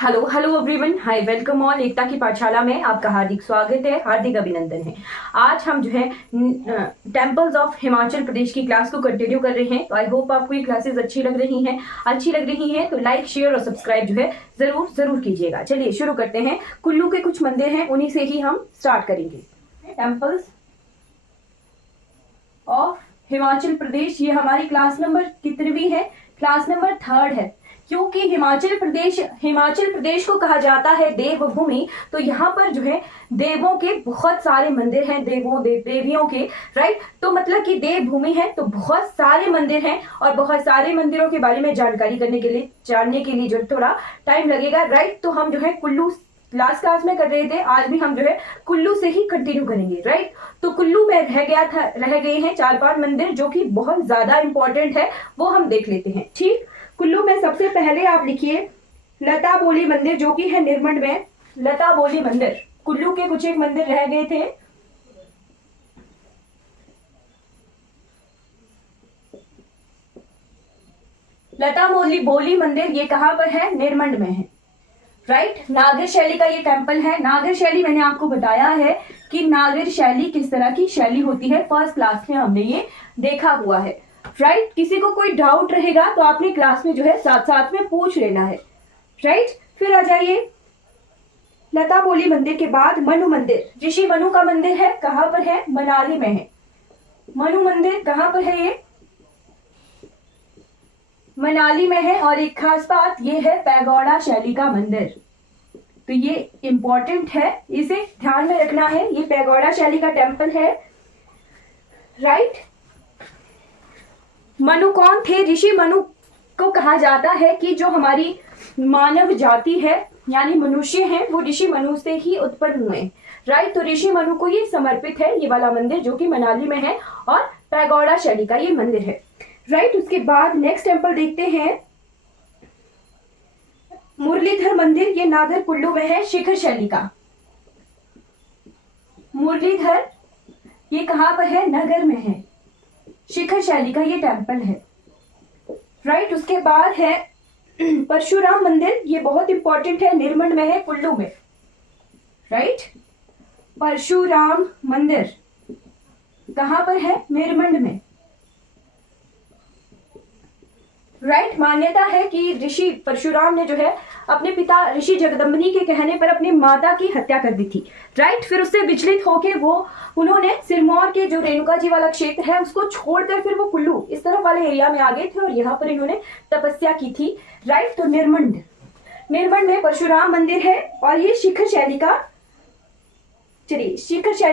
Hello hello everyone, हाय, welcome all. एकता की पाठशाला में आपका हार्दिक स्वागत है, हार्दिक अभिनंदन है। आज हम जो है टेम्पल्स ऑफ हिमाचल प्रदेश की क्लास को कंटिन्यू कर रहे हैं। तो आई होप आपको ये क्लासेस अच्छी लग रही हैं। तो लाइक, शेयर और सब्सक्राइब जो है जरूर जरूर कीजिएगा। चलिए शुरू करते हैं। कुल्लू के कुछ मंदिर हैं, उन्हीं से ही हम स्टार्ट करेंगे। टेम्पल्स ऑफ हिमाचल प्रदेश, ये हमारी क्लास नंबर कितनवी है? क्लास नंबर 3 है। क्योंकि हिमाचल प्रदेश को कहा जाता है देवभूमि, तो यहाँ पर जो है देवों के बहुत सारे मंदिर हैं, देवियों के, राइट। तो मतलब कि देवभूमि है तो बहुत सारे मंदिर हैं, और बहुत सारे मंदिरों के बारे में जानकारी जानने के लिए जो थोड़ा टाइम लगेगा, राइट। तो हम जो है कुल्लू लास्ट क्लास में कर रहे थे, आज भी हम जो है कुल्लू से ही कंटिन्यू करेंगे, राइट। तो कुल्लू में रह गए हैं 4-5 मंदिर जो कि बहुत ज्यादा इंपॉर्टेंट है, वो हम देख लेते हैं, ठीक। कुल्लू में सबसे पहले आप लिखिए लता बोली मंदिर, जो कि है निरमंड में। लता बोली मंदिर, कुल्लू के कुछ एक मंदिर रह गए थे। लता बोली मंदिर ये कहां पर है? निरमंड में है, राइट। नागर शैली का ये टेम्पल है। नागर शैली मैंने आपको बताया है कि नागर शैली किस तरह की शैली होती है, फर्स्ट क्लास में हमने ये देखा हुआ है, राइट। किसी को कोई डाउट रहेगा तो आपने क्लास में जो है साथ साथ में पूछ लेना है, राइट। फिर आ जाइए लता बोली मंदिर के बाद मनु मंदिर, ऋषि मनु का मंदिर है। कहां पर है? मनाली में है। मनु मंदिर कहां पर है? ये मनाली में है। और एक खास बात ये है पैगोडा शैली का मंदिर, तो ये इंपॉर्टेंट है, इसे ध्यान में रखना है। ये पैगोडा शैली का टेम्पल है, राइट। मनु कौन थे? ऋषि मनु को कहा जाता है कि जो हमारी मानव जाति है यानी मनुष्य हैं, वो ऋषि मनु से ही उत्पन्न हुए, राइट। तो ऋषि मनु को ये समर्पित है ये वाला मंदिर, जो कि मनाली में है, और पैगोडा शैली का ये मंदिर है, राइट। उसके बाद नेक्स्ट टेम्पल देखते हैं मुरलीधर मंदिर, ये नागर कुल्लू में है, शिखर शैली का। मुरलीधर ये कहां पर है? नगर में है, शिखर शैली का ये टेम्पल है, राइट। उसके बाद है परशुराम मंदिर, ये बहुत इंपॉर्टेंट है, निरमंड में है, कुल्लू में, राइट। परशुराम मंदिर कहां पर है? निरमंड में, राइट। मान्यता है कि ऋषि परशुराम ने जो है अपने पिता ऋषि जगदम्बिनी के कहने पर अपनी माता की हत्या कर दी थी, राइट। फिर उससे विचलित होकर उन्होंने सिरमौर के जो रेणुका जी वाला क्षेत्र है उसको छोड़कर फिर वो कुल्लू इस तरफ वाले एरिया में आ गए थे, और यहाँ पर इन्होंने तपस्या की थी, राइट। तो निरमंड में परशुराम मंदिर है, और ये शिखर शैली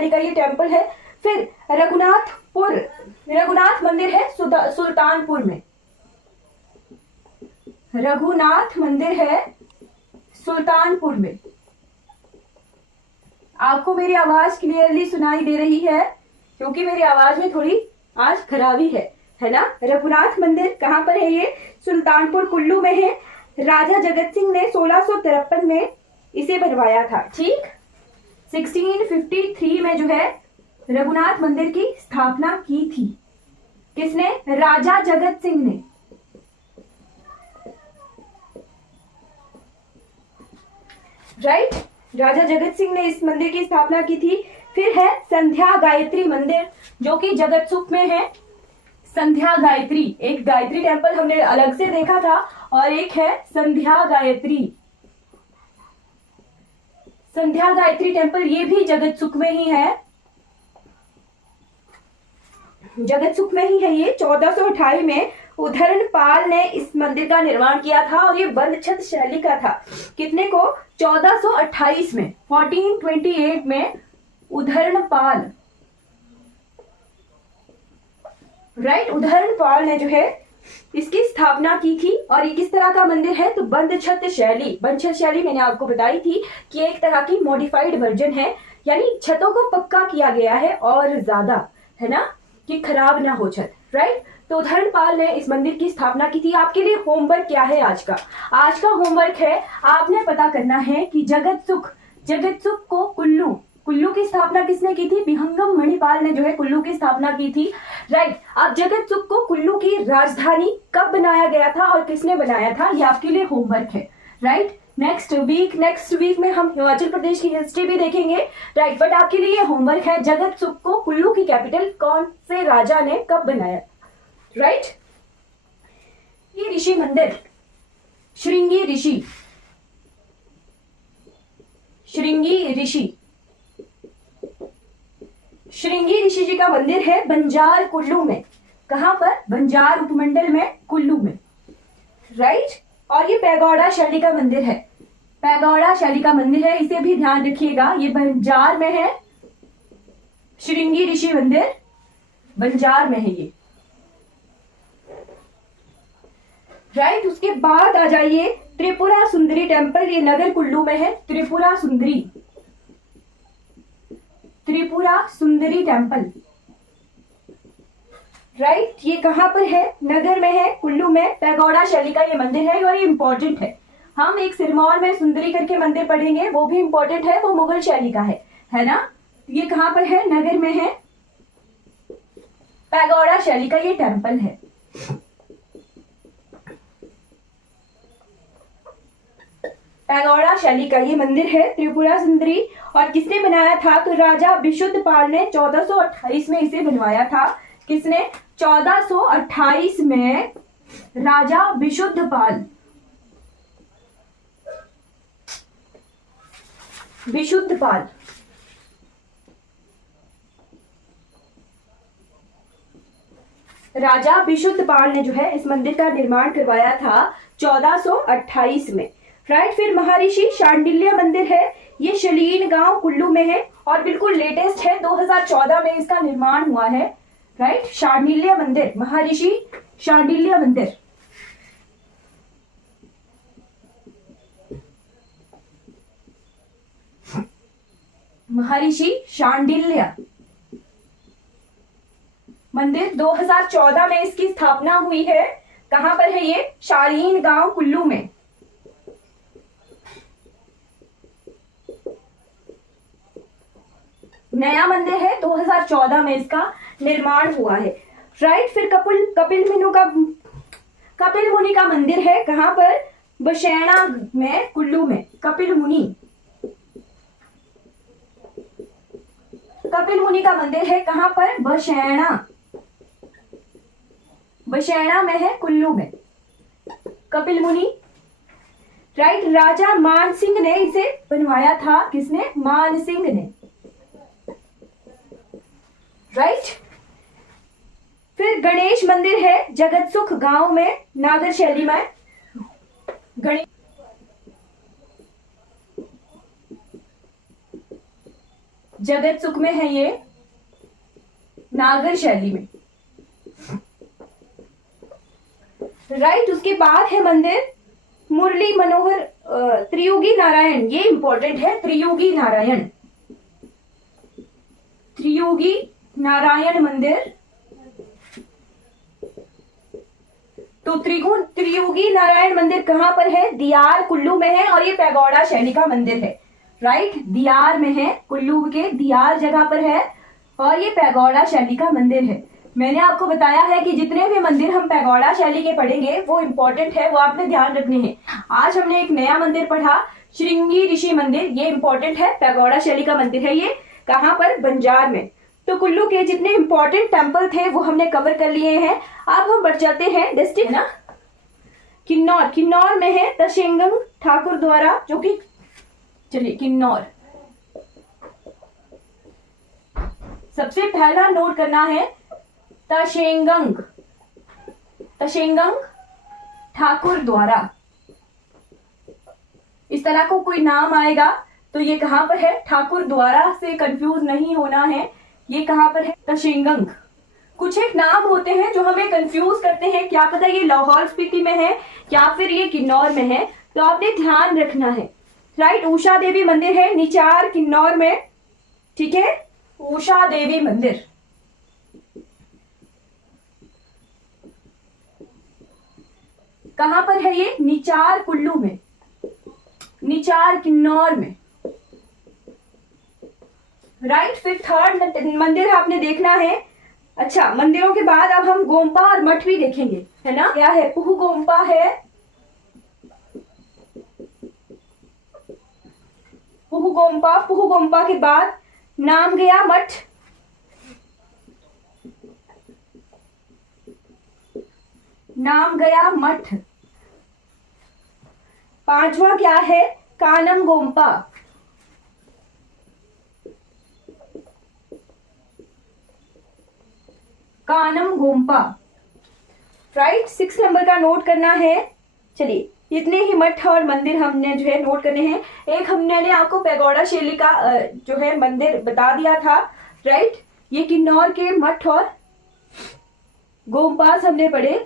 का ये टेम्पल है। फिर रघुनाथ मंदिर है सुल्तानपुर में। रघुनाथ मंदिर है सुल्तानपुर में। आपको मेरी आवाज क्लियरली सुनाई दे रही है? क्योंकि मेरी आवाज में थोड़ी आज खराबी है ना। रघुनाथ मंदिर कहां पर है? ये सुल्तानपुर कुल्लू में है। राजा जगत सिंह ने 1653 में इसे बनवाया था, ठीक। 1653 में जो है रघुनाथ मंदिर की स्थापना की थी। किसने? राजा जगत सिंह ने, राइट। राजा जगत सिंह ने इस मंदिर की स्थापना की थी। फिर है संध्या गायत्री मंदिर, जो कि जगतसुख में है। संध्या गायत्री, एक गायत्री टेम्पल हमने अलग से देखा था, और एक है संध्या गायत्री टेम्पल, ये भी जगतसुख में ही है। ये 1428 में उधरणपाल ने इस मंदिर का निर्माण किया था, और ये बंद छत शैली का था। कितने को? 1428 में, 1428 में उधरणपाल, राइट। उधरणपाल ने जो है इसकी स्थापना की थी। और ये किस तरह का मंदिर है? तो बंद छत शैली मैंने आपको बताई थी कि एक तरह की मॉडिफाइड वर्जन है, यानी छतों को पक्का किया गया है और ज्यादा, है ना, कि खराब ना हो छत, राइट। तो उधरणपाल ने इस मंदिर की स्थापना की थी। आपके लिए होमवर्क क्या है आज का होमवर्क है, आपने पता करना है कि जगतसुख को कुल्लू की स्थापना किसने की थी? विहंगम मणिपाल ने जो है कुल्लू की स्थापना की थी, राइट। अब जगतसुख को कुल्लू की राजधानी कब बनाया गया था और किसने बनाया था, ये आपके लिए होमवर्क है, राइट। नेक्स्ट वीक में हम हिमाचल प्रदेश की हिस्ट्री भी देखेंगे, राइट। बट आपके लिए होमवर्क है, जगतसुख को कुल्लू की कैपिटल कौन से राजा ने कब बनाया, राइट। ये ऋषि मंदिर, श्रृंगी ऋषि, श्रृंगी ऋषि जी का मंदिर है बंजार कुल्लू में। कहां पर? बंजार उपमंडल में, कुल्लू में, राइट। और ये पैगोडा शैली का मंदिर है, पैगोडा शैली का मंदिर है, इसे भी ध्यान रखिएगा। ये बंजार में है, श्रृंगी ऋषि मंदिर बंजार में है ये, राइट। उसके बाद आ जाइए त्रिपुरा सुंदरी टेम्पल, ये नगर कुल्लू में है। Tripura Sundari temple, right. ये कहां पर है? नगर में है, कुल्लू में। पैगोडा शैली का ये मंदिर है और ये इंपॉर्टेंट है। हम एक सिरमौर में सुंदरी करके मंदिर पढ़ेंगे, वो भी इंपॉर्टेंट है, वो मुगल शैली का है ना। ये कहां पर है? नगर में है, पैगोडा शैली का ये टेम्पल है। पैगोडा शैली का ये मंदिर है त्रिपुरा सुंदरी। और किसने बनाया था? तो राजा विशुद्धपाल ने 1428 में इसे बनवाया था। किसने? 1428 में राजा विशुद्धपाल, राजा विशुद्धपाल ने जो है इस मंदिर का निर्माण करवाया था 1428 में, राइट। फिर महर्षि शांडिल्य मंदिर है, ये शलीन गांव कुल्लू में है और बिल्कुल लेटेस्ट है, 2014 में इसका निर्माण हुआ है, राइट। शांडिल्य मंदिर, महर्षि शांडिल्य मंदिर, महर्षि शांडिल्य मंदिर 2014 में इसकी स्थापना हुई है। कहां पर है ये? शालीन गांव कुल्लू में। नया मंदिर है, 2014 में इसका निर्माण हुआ है, राइट। फिर कपिल मुनि का मंदिर है। कहां पर? बशैणा में, कुल्लू में। कपिल मुनि का मंदिर है। कहां पर? बशैणा में है, कुल्लू में, कपिल मुनि, राइट। राजा मान सिंह ने इसे बनवाया था। किसने? मान सिंह ने, राइट। फिर गणेश मंदिर है जगतसुख गांव में, नागर शैली में। जगतसुख में है ये, नागर शैली में, राइट। उसके बाद है मंदिर मुरली मनोहर त्रियुगी नारायण, ये इंपॉर्टेंट है। त्रियुगी नारायण मंदिर। तो त्रियुगी नारायण मंदिर कहां पर है? दियार कुल्लू में है और ये पैगोडा शैली का मंदिर है, राइट। दियार में है, कुल्लू के दियार जगह पर है और ये पैगोडा शैली का मंदिर है। मैंने आपको बताया है कि जितने भी मंदिर हम पैगोडा शैली के पढ़ेंगे वो इंपॉर्टेंट है, वो आपने ध्यान रखने हैं। आज हमने एक नया मंदिर पढ़ा, श्रृंगी ऋषि मंदिर, ये इंपॉर्टेंट है, पैगोडा शैली का मंदिर है। ये कहां पर? बंजार में। तो कुल्लू के जितने इंपॉर्टेंट टेम्पल थे वो हमने कवर कर लिए हैं। अब हम बढ़ जाते हैं डिस्ट्रिक्ट ना, किन्नौर में है तशेंगंग ठाकुर द्वारा, जो कि चलिए किन्नौर सबसे पहला नोट करना है, तशेंगंग ठाकुर द्वारा। इस तरह को कोई नाम आएगा तो ये कहां पर है? ठाकुर द्वारा से कंफ्यूज नहीं होना है। ये कहां पर है? तशेंगंग। कुछ एक नाम होते हैं जो हमें कंफ्यूज करते हैं, क्या पता ये लाहौल स्पीति में है या फिर ये किन्नौर में है, तो आपने ध्यान रखना है, राइट। उषा देवी मंदिर है निचार किन्नौर में, ठीक है, उषा देवी मंदिर। कहां पर है ये? निचार कुल्लू में, निचार किन्नौर में, राइट। फिर थर्ड मंदिर आपने देखना है। अच्छा, मंदिरों के बाद अब हम गोम्पा और मठ भी देखेंगे, है ना। क्या है? पुह गोम्पा है, पुहुगोम्पा, पुहुगोम्पा के बाद नाम गया मठ, नाम गया मठ। पांचवा क्या है? कानम गोम्पा, कानम गोम्पा। राइट, 6 नंबर का नोट करना है। चलिए, इतने ही मठ और मंदिर हमने जो है नोट करने हैं। एक हमने आपको पैगोडा शैली का जो है मंदिर बता दिया था। राइट, ये किन्नौर के मठ और गोम्पास हमने पढ़े।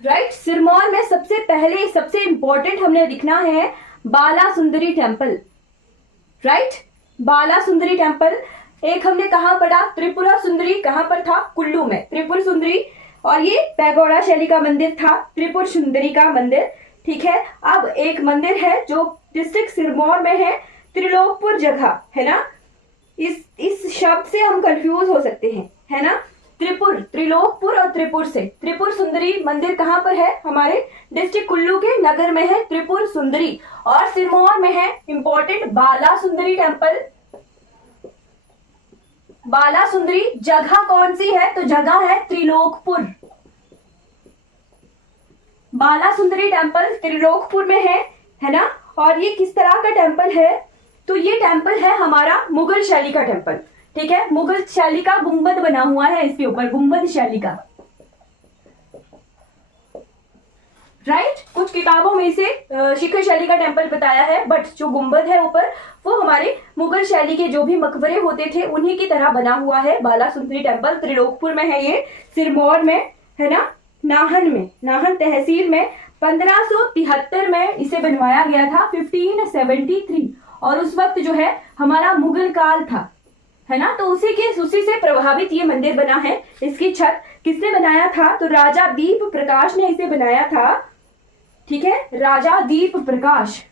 राइट, सिरमौर में सबसे पहले सबसे इंपॉर्टेंट हमने दिखना है बाला सुंदरी टेम्पल। राइट, बाला सुंदरी टेम्पल। एक हमने कहा पढ़ा? त्रिपुरा सुंदरी कहां पर था? कुल्लू में, त्रिपुर सुंदरी। और ये पैगोडा शैली का मंदिर था, त्रिपुर सुंदरी का मंदिर। ठीक है, अब एक मंदिर है जो डिस्ट्रिक्ट सिरमौर में है, त्रिलोकपुर जगह है ना। इस शब्द से हम कंफ्यूज हो सकते हैं, है ना। त्रिपुर, त्रिलोकपुर और त्रिपुर से। त्रिपुर सुंदरी मंदिर कहां पर है? हमारे डिस्ट्रिक्ट कुल्लू के नगर में है त्रिपुर सुंदरी। और सिरमौर में है इंपॉर्टेंट बाला सुंदरी टेम्पल। बाला सुंदरी जगह कौन सी है? तो जगह है त्रिलोकपुर। बाला सुंदरी टेम्पल त्रिलोकपुर में है ना। और ये किस तरह का टेम्पल है? तो ये टेम्पल है हमारा मुगल शैली का टेम्पल। ठीक है, मुगल शैली का गुंबद बना हुआ है इसके ऊपर, गुंबद शैली का। राइट, कुछ किताबों में इसे शिखर शैली का टेम्पल बताया है, बट जो गुंबद है ऊपर वो हमारे मुगल शैली के जो भी मकबरे होते थे उन्हीं की तरह बना हुआ है। बाला सुंदरी टेम्पल त्रिलोकपुर में है, ये सिरमौर में है ना, नाहन में, नाहन तहसील में। 1573 में इसे बनवाया गया था, 1573। और उस वक्त जो है हमारा मुगल काल था, है ना। तो उसी से प्रभावित ये मंदिर बना है। इसकी छत किसने बनाया था? तो राजा दीप प्रकाश ने इसे बनाया था। ठीक है, राजा दीप प्रकाश,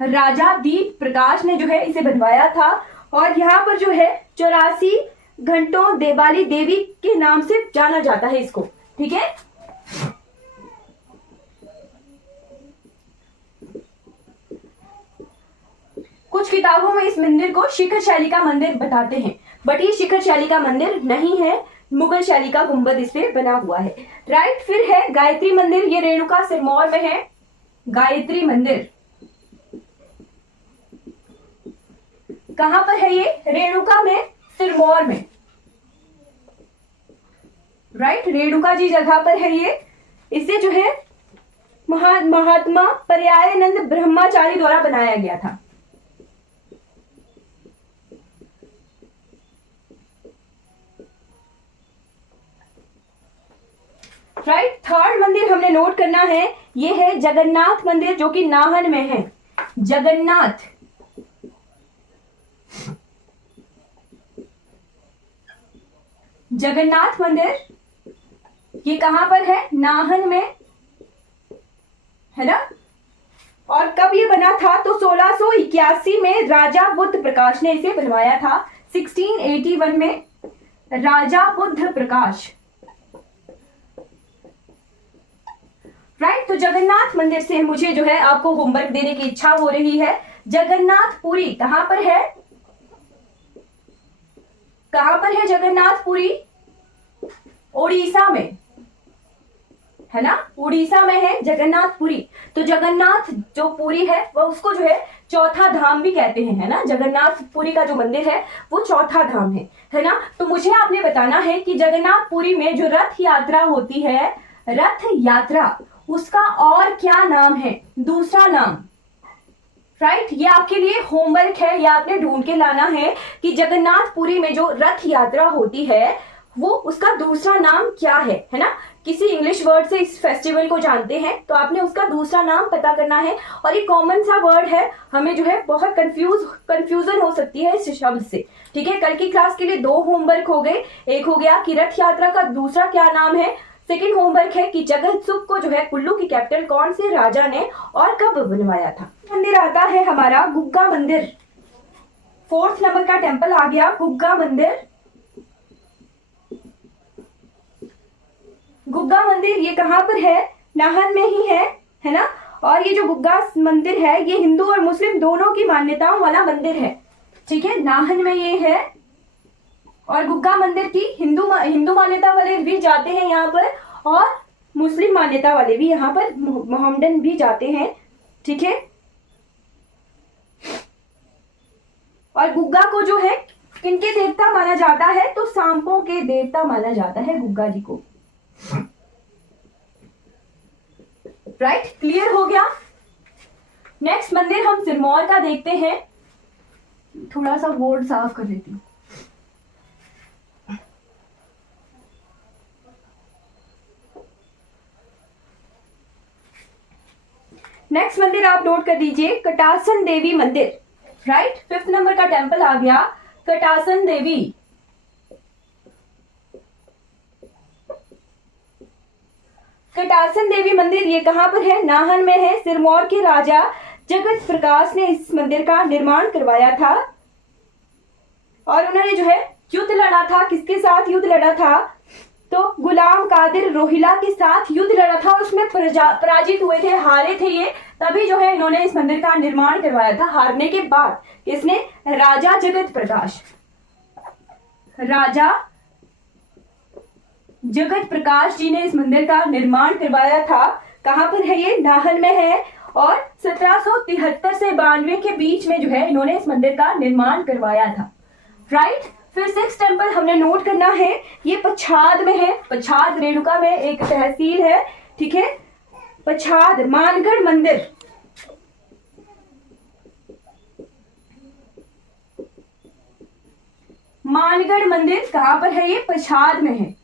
राजा दीप प्रकाश ने जो है इसे बनवाया था। और यहाँ पर जो है 84 घंटों देवाली देवी के नाम से जाना जाता है इसको। ठीक है, कुछ किताबों में इस मंदिर को शिखर शैली का मंदिर बताते हैं, बट ये शिखर शैली का मंदिर नहीं है, मुगल शैली का गुंबद इस पे बना हुआ है। राइट, फिर है गायत्री मंदिर। ये रेणुका सिरमौर में है, गायत्री मंदिर। कहां पर है ये? रेणुका में, सिरमौर में। राइट, रेणुका जी जगह पर है ये। इसे जो है महात्मा पर्यायानंद ब्रह्मचारी द्वारा बनाया गया था। राइट, थर्ड मंदिर हमने नोट करना है, ये है जगन्नाथ मंदिर जो कि नाहन में है। जगन्नाथ, जगन्नाथ मंदिर ये कहां पर है? नाहन में, है ना। और कब ये बना था? तो 1681 में राजा बुद्ध प्रकाश ने इसे बनवाया था। 1681 में राजा बुद्ध प्रकाश। राइट, तो जगन्नाथ मंदिर से मुझे जो है आपको होमवर्क देने की इच्छा हो रही है। जगन्नाथपुरी कहां पर है? कहां पर है जगन्नाथपुरी? ओडिशा में, है ना, उड़ीसा में है जगन्नाथपुरी। तो जगन्नाथ जो पुरी है वो उसको जो है चौथा धाम भी कहते हैं, है ना। जगन्नाथपुरी का जो मंदिर है वो चौथा धाम है ना। तो मुझे आपने बताना है कि जगन्नाथपुरी में जो रथ यात्रा होती है, रथ यात्रा, उसका और क्या नाम है? दूसरा नाम। राइट, ये आपके लिए होमवर्क है, ये आपने ढूंढ के लाना है कि जगन्नाथपुरी में जो रथ यात्रा होती है वो उसका दूसरा नाम क्या है ना। किसी इंग्लिश वर्ड से इस फेस्टिवल को जानते हैं तो आपने उसका दूसरा नाम पता करना है। और ये कॉमन सा वर्ड है, हमें जो है बहुत कंफ्यूजन हो सकती है इस शब्द से। ठीक है, कल की क्लास के लिए 2 होमवर्क हो गए। एक हो गया कि रथ यात्रा का दूसरा क्या नाम है। सेकेंड होमवर्क है कि जगतसुख को जो है कुल्लू की कैपिटल कौन से राजा ने और कब बनवाया था। मंदिर आता है हमारा गुग्गा मंदिर। 4th नंबर का टेम्पल आ गया गुग्गा मंदिर। गुग्गा मंदिर ये कहाँ पर है? नाहन में ही है ना। और ये जो गुग्गा मंदिर है ये हिंदू और मुस्लिम दोनों की मान्यताओं वाला मंदिर है, ठीक है। नाहन में ये है। और गुग्गा मंदिर की हिंदू मान्यता वाले भी जाते हैं यहाँ पर, और मुस्लिम मान्यता वाले भी यहाँ पर, मोहम्मडन भी जाते हैं, ठीक है। और गुग्गा को जो है किनके देवता माना जाता है? तो सांपों के देवता माना जाता है गुग्गा जी को। राइट, क्लियर हो गया। नेक्स्ट मंदिर हम सिरमौर का देखते हैं। थोड़ा सा बोर्ड साफ कर देती हूँ। नेक्स्ट मंदिर आप नोट कर दीजिए, कटासन देवी मंदिर। राइट, 5th नंबर का टेंपल आ गया कटासन देवी। कटासन देवी मंदिर ये कहां पर है? नाहन में है। सिरमौर के राजा जगत प्रकाश ने इस मंदिर का निर्माण करवाया था, और उन्होंने जो है युद्ध लड़ा था। किसके साथ युद्ध लड़ा था? तो गुलाम कादिर रोहिला के साथ युद्ध लड़ा था, उसमें पराजित हुए थे, हारे थे ये, तभी जो है इन्होंने इस मंदिर का निर्माण करवाया था। हारने के बाद किसने? राजा जगत प्रकाश। राजा जगत प्रकाश जी ने इस मंदिर का निर्माण करवाया था। कहां पर है ये? नाहन में है। और 1773 से 92 के बीच में जो है इन्होंने इस मंदिर का निर्माण करवाया था। राइट, फिर 6th टेंपल हमने नोट करना है, ये पछाद में है। पछाद रेणुका में एक तहसील है, ठीक है। पछाद मानगढ़ मंदिर। मानगढ़ मंदिर कहां पर है? ये पछाद में है।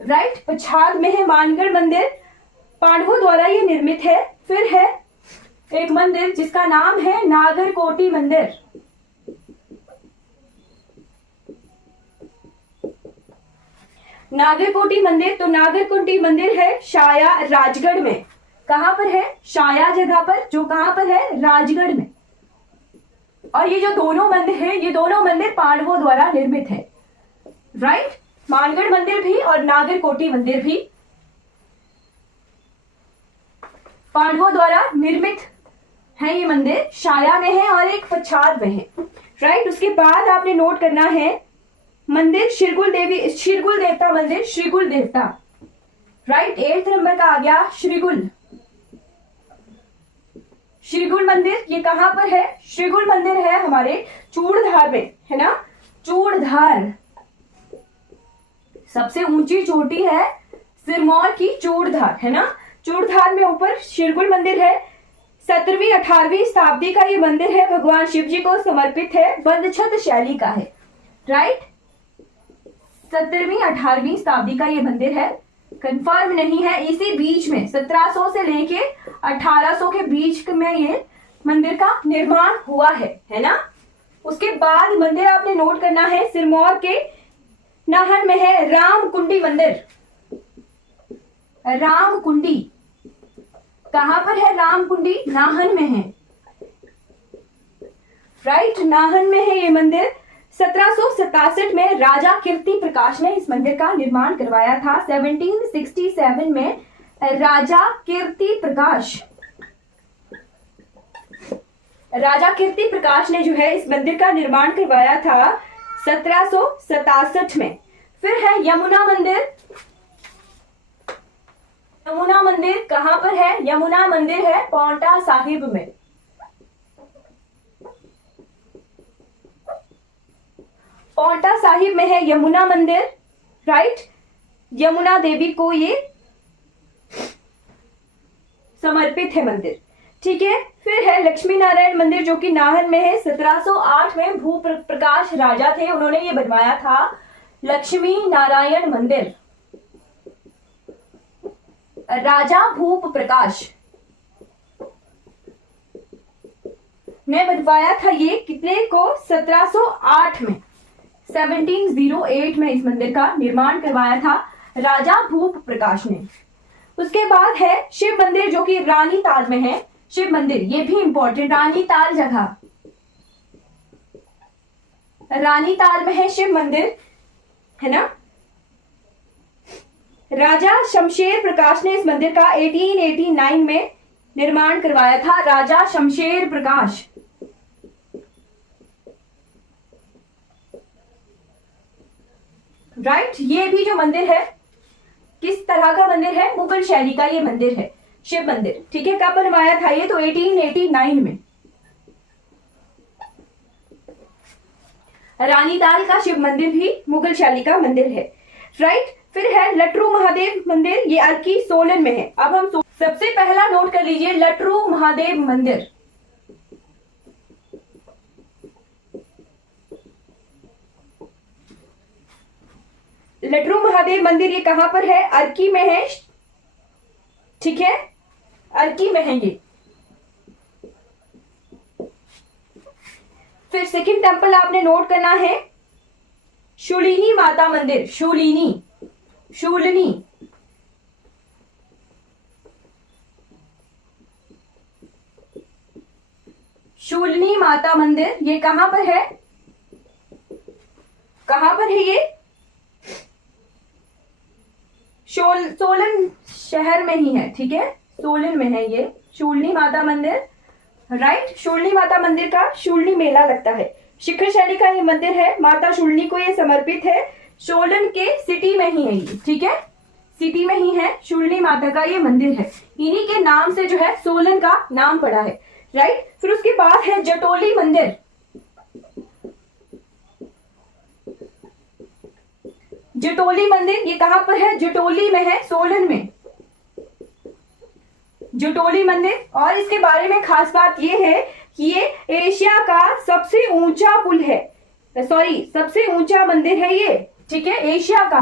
राइट, पछाद में है मानगढ़ मंदिर, पांडवों द्वारा ये निर्मित है। फिर है एक मंदिर जिसका नाम है नागरकोटी मंदिर। नागरकोटी मंदिर, तो नागरकोटी मंदिर है शाया राजगढ़ में। कहां पर है? शाया जगह पर, जो कहां पर है? राजगढ़ में। और ये जो दोनों मंदिर है, ये दोनों मंदिर पांडवों द्वारा निर्मित है। राइट, मानगढ़ मंदिर भी और नागरकोटी मंदिर भी पांडवों द्वारा निर्मित है। ये मंदिर शाया में है और एक पछाद में है। राइट, उसके बाद आपने नोट करना है मंदिर शिरगुल देवता मंदिर, श्रीगुल देवता। राइट, 8th नंबर का आ गया श्रीगुल मंदिर। ये कहां पर है? श्रीगुल मंदिर है हमारे चूड़धार में, है ना। चूड़धार सबसे ऊंची चोटी है सिरमौर की, चूड़धार, है ना। चूड़धार में ऊपर श्रीगुल मंदिर है। 17वीं 18वीं शताब्दी का ये मंदिर है, भगवान शिव जी को समर्पित है, बंधछत शैली का है। राइट, 17वीं 18वीं शताब्दी का ये मंदिर है, कंफर्म नहीं है। इसी बीच में 1700 से लेके 1800 के बीच में ये मंदिर का निर्माण हुआ है ना। उसके बाद मंदिर आपने नोट करना है सिरमौर के नाहन में है रामकुंडी मंदिर। रामकुंडी कहां पर है? रामकुंडी नाहन में है। राइट, नाहन में है ये मंदिर। 1767 में राजा कीर्ति प्रकाश ने इस मंदिर का निर्माण करवाया था। 1767 में राजा कीर्ति प्रकाश ने जो है इस मंदिर का निर्माण करवाया था 1767 में। फिर है यमुना मंदिर। यमुना मंदिर कहां पर है? यमुना मंदिर है पांवटा साहिब में। पांवटा साहिब में है यमुना मंदिर। राइट, यमुना देवी को ये समर्पित है मंदिर, ठीक है। फिर है लक्ष्मी नारायण मंदिर जो कि नाहन में है। 1708 में भू प्रकाश राजा थे, उन्होंने ये बनवाया था लक्ष्मी नारायण मंदिर। राजा भूप प्रकाश ने बनवाया था ये, कितने को? 1708 में, 1708 में इस मंदिर का निर्माण करवाया था राजा भूप प्रकाश ने। उसके बाद है शिव मंदिर जो कि रानी ताल में है। शिव मंदिर ये भी इंपॉर्टेंट, रानी ताल जगह, रानी ताल में है शिव मंदिर, है ना। राजा शमशेर प्रकाश ने इस मंदिर का 1889 में निर्माण करवाया था। राजा शमशेर प्रकाश। राइट, ये भी जो मंदिर है किस तरह का मंदिर है? मुगल शैली का ये मंदिर है, शिव मंदिर। ठीक है, कब बनवाया था ये? तो 1889 में। रानीताल का शिव मंदिर भी मुगल शैली का मंदिर है। राइट, फिर है लटरू महादेव मंदिर, ये अर्की सोलन में है। अब हम सबसे पहला नोट कर लीजिए लटरू महादेव मंदिर। लटरू महादेव मंदिर ये कहां पर है? अर्की में है। ठीक है, अर्की में है ये। फिर सेकंड टेंपल आपने नोट करना है शूलिनी माता मंदिर। शूलिनी, शूलिनी। शूलिनी माता मंदिर ये कहां पर है? कहां पर है ये? सोलन शहर में ही है। ठीक है, सोलन में है ये शूलिनी माता मंदिर। राइट, शूलिनी माता मंदिर का शूलिनी मेला लगता है। शिखर शैली का ये मंदिर है, माता शूलिनी को ये समर्पित है। सोलन के सिटी में ही है ये। ठीक है, सिटी में ही है, शूलिनी माता का ये मंदिर है। इन्हीं के नाम से जो है सोलन का नाम पड़ा है। राइट, फिर उसके बाद है जटोली मंदिर। जटोली मंदिर ये कहां पर है? जटोली में है, सोलन में। जटोली मंदिर। और इसके बारे में खास बात ये है कि ये एशिया का सबसे ऊंचा पुल है, सॉरी सबसे ऊंचा मंदिर है ये। ठीक है, एशिया का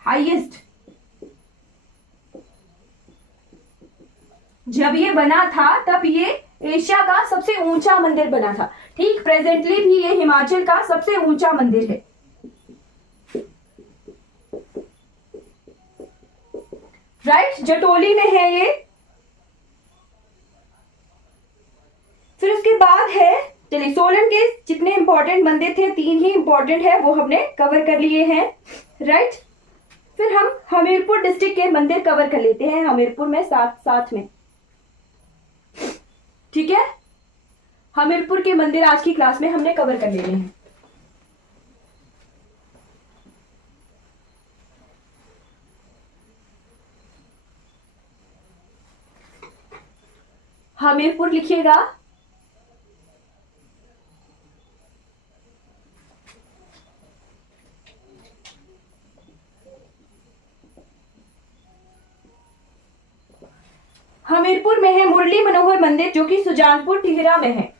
हाईएस्ट। जब ये बना था तब ये एशिया का सबसे ऊंचा मंदिर बना था। ठीक, प्रेजेंटली भी ये हिमाचल का सबसे ऊंचा मंदिर है। राइट, जटोली में है ये। फिर उसके बाद है, चलिए सोलन के जितने इंपॉर्टेंट मंदिर थे 3 ही इंपॉर्टेंट है, वो हमने कवर कर लिए हैं। राइट, फिर हम हमीरपुर डिस्ट्रिक्ट के मंदिर कवर कर लेते हैं, हमीरपुर में साथ में। ठीक है, हमीरपुर के मंदिर आज की क्लास में हमने कवर कर लेने हैं। हमीरपुर लिखिएगा। हमीरपुर में है मुरली मनोहर मंदिर, जो कि सुजानपुर टिहरा में है।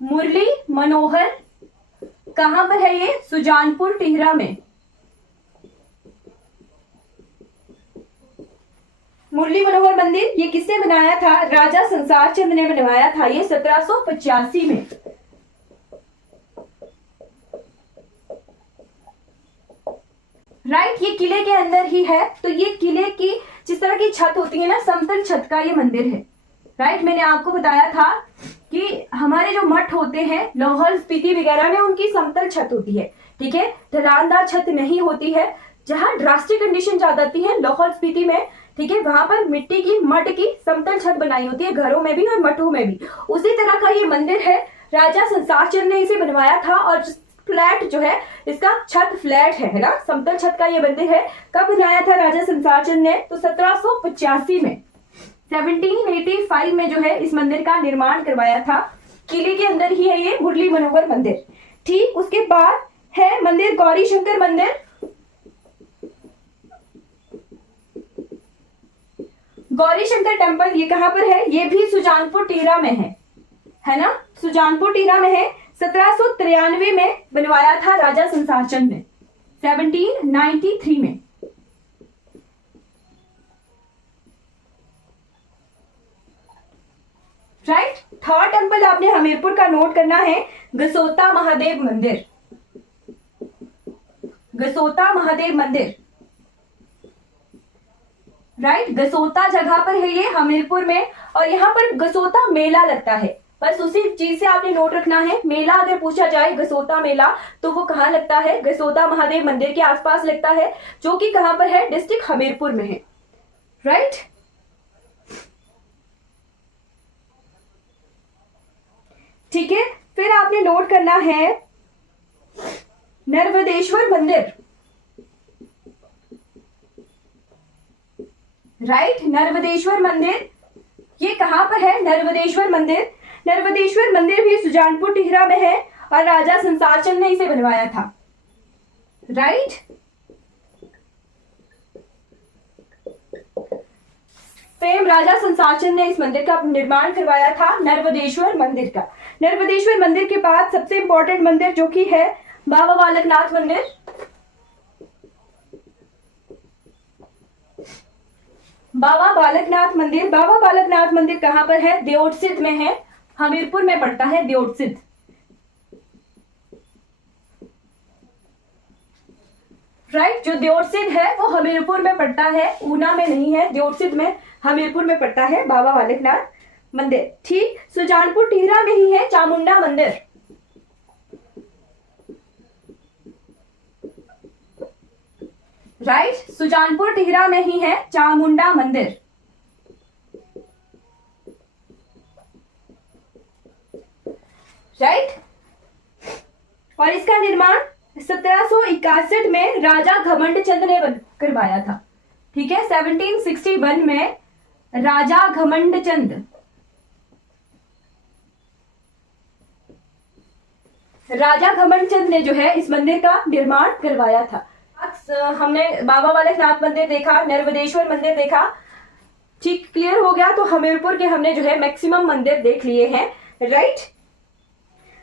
मुरली मनोहर कहां पर है ये? सुजानपुर टिहरा में। मुरली मनोहर मंदिर ये किसने बनाया था? राजा संसार चंद ने बनवाया था ये 1785 में। राइट, ये किले के अंदर ही है। तो ये किले की जिस तरह की छत होती है ना, समतल छत का ये मंदिर है। राइट, मैंने आपको बताया था कि हमारे जो मठ होते हैं लाहौल स्पीति वगैरह में, उनकी समतल छत होती है। ठीक है, ढलानदार छत नहीं होती है। जहां ड्रास्टिक कंडीशन ज्यादा आती है लाहौल स्पीति में, ठीक है, वहां पर मिट्टी की मठ की समतल छत बनाई होती है, घरों में भी और मठों में भी। उसी तरह का ये मंदिर है, राजा संसार चंद ने इसे बनवाया था। और फ्लैट जो है, इसका छत फ्लैट है ना, समतल छत का ये मंदिर है। कब बनाया था राजा संसार चंद ने? तो 1785 में, 1785 में जो है इस मंदिर का निर्माण करवाया था। किले के अंदर ही है ये मुरली मनोहर मंदिर। ठीक, उसके बाद है मंदिर गौरी शंकर मंदिर। गौरी शंकर टेम्पल ये कहां पर है? ये भी सुजानपुर टिहरा में है ना, सुजानपुर टिहरा में है। 1793 में बनवाया था राजा संसार चंद ने, 1793 में। राइट, थर्ड टेम्पल आपने हमीरपुर का नोट करना है गसोता महादेव मंदिर। गसोता महादेव मंदिर। राइट, गसोता जगह पर है ये हमीरपुर में। और यहाँ पर गसोता मेला लगता है। बस उसी चीज से आपने नोट रखना है। मेला अगर पूछा जाए गसोता मेला, तो वो कहाँ लगता है? गसोता महादेव मंदिर के आसपास लगता है, जो कि कहाँ पर है? डिस्ट्रिक्ट हमीरपुर में है। राइट। ठीक है, फिर आपने नोट करना है नर्मदेश्वर मंदिर। राइट, नर्मदेश्वर मंदिर ये कहां पर है? नर्मदेश्वर मंदिर, नर्मदेश्वर मंदिर भी सुजानपुर टिहरा में है और राजा संसार चंद ने इसे बनवाया था। राइट। सेम राजा संसार चंद ने इस मंदिर का निर्माण करवाया था, नर्मदेश्वर मंदिर का। नर्मदेश्वर मंदिर के बाद सबसे इंपॉर्टेंट मंदिर जो कि है बाबा बालकनाथ मंदिर। बाबा बालकनाथ मंदिर, बाबा बालकनाथ मंदिर कहां पर है? देओटसिद्ध में है, हमीरपुर में पड़ता है देओटसिद्ध। राइट, जो देओटसिद्ध है वो हमीरपुर में पड़ता है, ऊना में नहीं है, देओटसिद्ध में हमीरपुर में पड़ता है बाबा बालकनाथ मंदिर। ठीक, सुजानपुर टिहरा में ही है चामुंडा मंदिर। राइट, सुजानपुर टिहरा में ही है चामुंडा मंदिर। राइट, और इसका निर्माण 1761 में राजा घमंडचंद ने करवाया था। ठीक है, 1761 में राजा घमंडचंद, राजा घमंडचंद ने जो है इस मंदिर का निर्माण करवाया था। हमने बाबा बालकनाथ मंदिर देखा, नर्मदेश्वर मंदिर देखा। ठीक, क्लियर हो गया। तो हमीरपुर के हमने जो है मैक्सिमम मंदिर देख लिए हैं। राइट,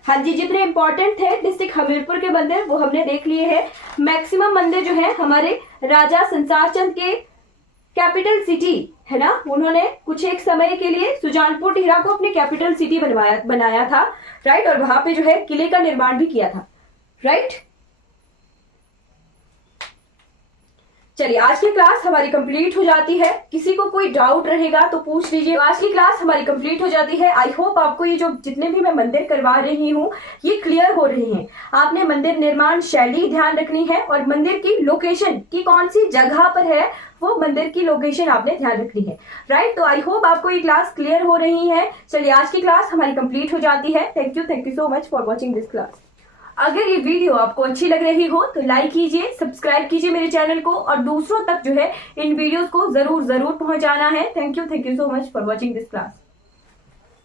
हाँ जी, जितने इंपॉर्टेंट थे डिस्ट्रिक्ट हमीरपुर के मंदिर वो हमने देख लिए हैं। मैक्सिमम मंदिर जो है हमारे राजा संसार चंद के कैपिटल सिटी है ना, उन्होंने कुछ एक समय के लिए सुजानपुर टिहरा को अपनी कैपिटल सिटी बनाया था। राइट, और वहां पे जो है किले का निर्माण भी किया था। राइट, चलिए आज की क्लास हमारी कंप्लीट हो जाती है। किसी को कोई डाउट रहेगा तो पूछ लीजिए। आज की क्लास हमारी कंप्लीट हो जाती है। आई होप आपको ये जो जितने भी मैं मंदिर करवा रही हूँ ये क्लियर हो रहे हैं। आपने मंदिर निर्माण शैली ध्यान रखनी है और मंदिर की लोकेशन की कौन सी जगह पर है वो मंदिर की लोकेशन आपने ध्यान रखनी है। राइट, तो आई होप आपको ये क्लास क्लियर हो रही है। चलिए आज की क्लास हमारी कंप्लीट हो जाती है। Thank you so much for watching this class. अगर ये वीडियो आपको अच्छी लग रही हो तो लाइक कीजिए, सब्सक्राइब कीजिए मेरे चैनल को और दूसरों तक जो है इन वीडियोस को जरूर पहुंचाना है। Thank you so much for watching this class.